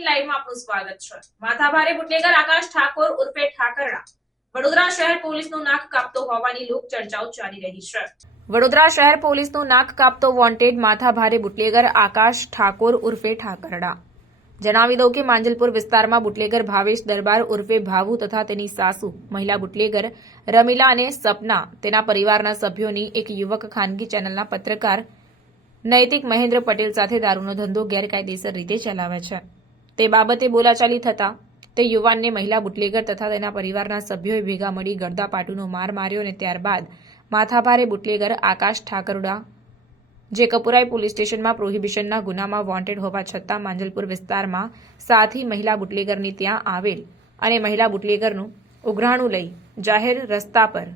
18 લાઈવમાં આપનું સ્વાગત છે। માથાભારે બુટલેગર આકાશ ઠાકોર ઉર્ફે ઠાકરડા વડોદરા શહેર પોલીસનું નાક કાપતો હોવાની લોક ચર્ચાઓ ચાલી રહી છે। વડોદરા શહેર પોલીસનું નાક કાપતો વોન્ટેડ માથાભારે બુટલેગર આકાશ ઠાકોર ઉર્ફે ઠાકરડા। જણાવી દઉં કે માંજલપુર વિસ્તારમાં બુટલેગર ભાવેશ દરબાર ઉર્ફે ભાવુ તથા તેની સાસુ મહિલા બુટલેગર રમીલા અને સપના તેના પરિવારના સભ્યોની એક યુવક ખાનગી ચેનલના પત્રકાર નૈતિક મહેન્દ્ર પટેલ સાથે દારૂનો ધંધો ગેરકાયદેસર રીતે ચલાવે છે। તે બાબતે બોલાચાલી થતા તે યુવાનને મહિલા બુટલેગર તથા તેના પરિવારના સભ્યોએ ભેગા મળી ગળદાપાટુનો માર માર્યો અને ત્યારબાદ માથાભારે બુટલેગર આકાશ ઠાકરડા જે કપુરાઈ પોલીસ સ્ટેશનમાં પ્રોહિબિશનના ગુનામાં વોન્ટેડ હોવા છતાં માંજલપુર વિસ્તારમાં સાથી મહિલા બુટલેગરની ત્યાં આવેલ અને મહિલા બુટલેગરનું ઉઘરાણું લઈ જાહેર રસ્તા પર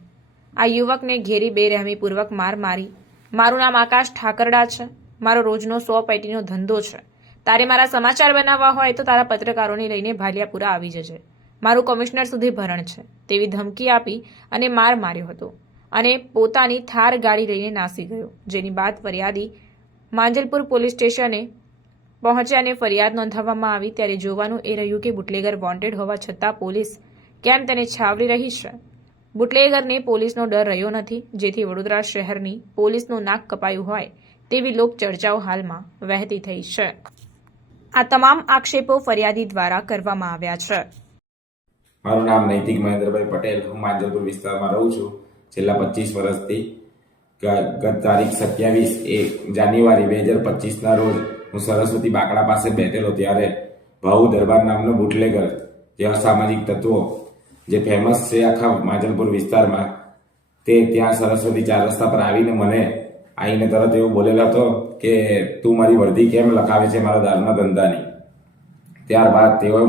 આ યુવકને ઘેરી બેરહેમીપૂર્વક માર મારી મારું નામ આકાશ ઠાકરડા છે, મારો રોજનો 100 પેટીનો ધંધો છે, તારે મારા સમાચાર બનાવવા હોય તો તારા પત્રકારોને લઈને ભાલિયાપુરા આવી જજે, મારું કમિશનર સુધી ભરણ છે તેવી ધમકી આપી અને માર માર્યો હતો અને પોતાની થાર ગાડી લઈને નાસી ગયો। જેની બાદ ફરિયાદી માંજલપુર પોલીસ સ્ટેશને પહોંચ્યા અને ફરિયાદ નોંધાવવામાં આવી। ત્યારે જોવાનું એ રહ્યું કે બુટલેગર વોન્ટેડ હોવા છતાં પોલીસ કેમ તેને છાવરી રહી છે। બુટલેગરને પોલીસનો ડર રહ્યો નથી, જેથી વડોદરા શહેરની પોલીસનું નાક કપાયું હોય તેવી લોક ચર્ચાઓ હાલમાં વહેતી થઈ છે। આ તમામ આક્ષેપો ફરિયાદી દ્વારા કરવામાં આવ્યા છે। મારું નામ નૈતિક મહેન્દ્રભાઈ પટેલ, હું માંજલપુર વિસ્તારમાં રહું છું છેલ્લા 25 વર્ષથી। ગત તારીખ 27 જાન્યુઆરી 2025ના રોજ હું સરસ્વતી બાકડા પાસે બેઠેલો ત્યારે ભાવુ દરબાર નામનો બુટલેગર જે અસામાજિક તત્વો જે ફેમસ છે આખા માંજલપુર વિસ્તારમાં તે ત્યાં સરસ્વતી 4 રસ્તા પર આવીને તરત એવો બોલેલો હતો કે તું મારી વર્દી કેમ લખાવે છે મારા દારૂના ધંધાની। ત્યારબાદ તેઓએ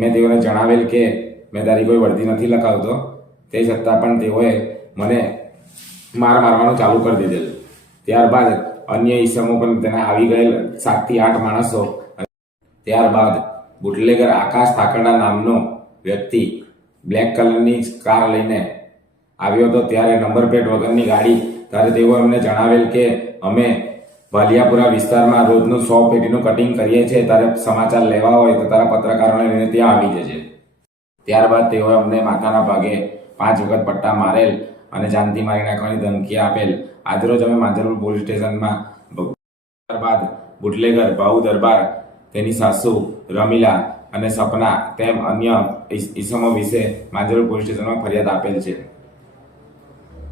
મેં તેઓને જણાવેલ કે મેં તારી કોઈ વર્દી નથી લખાવતો, તે છતાં પણ તેઓએ મને મારવાનું ચાલુ કરી દીધેલું। ત્યારબાદ અન્ય ઈસમો પણ તેના આવી ગયેલ 7 થી 8 માણસો। ત્યારબાદ બુટલેગર આકાશ ઠાકરડા નામનો વ્યક્તિ બ્લેક કલરની કાર લઈને આવ્યો હતો। ત્યારે નંબર પ્લેટ વગરની ગાડી, ત્યારે તેઓ અમને જણાવેલ કે અમે ભાલિયાપુરા વિસ્તારમાં રોજનું 100 પેટીનું કટિંગ કરીએ છીએ, તારે સમાચાર લેવા હોય તો તારા પત્રકારોને લઈને ત્યાં આવી જજે। ત્યારબાદ તેઓએ અમને માથાના ભાગે 5 વખત પટ્ટા મારેલ અને જાનથી મારી નાખવાની ધમકી આપેલ। આજરોજ અમે માંજલપુર પોલીસ સ્ટેશનમાં ત્યારબાદ બુટલેગર ભાવુ દરબાર, તેની સાસુ રમીલા અને સપના તેમ અન્ય ઈસમો વિશે માંજલપુર પોલીસ સ્ટેશનમાં ફરિયાદ આપેલ છે।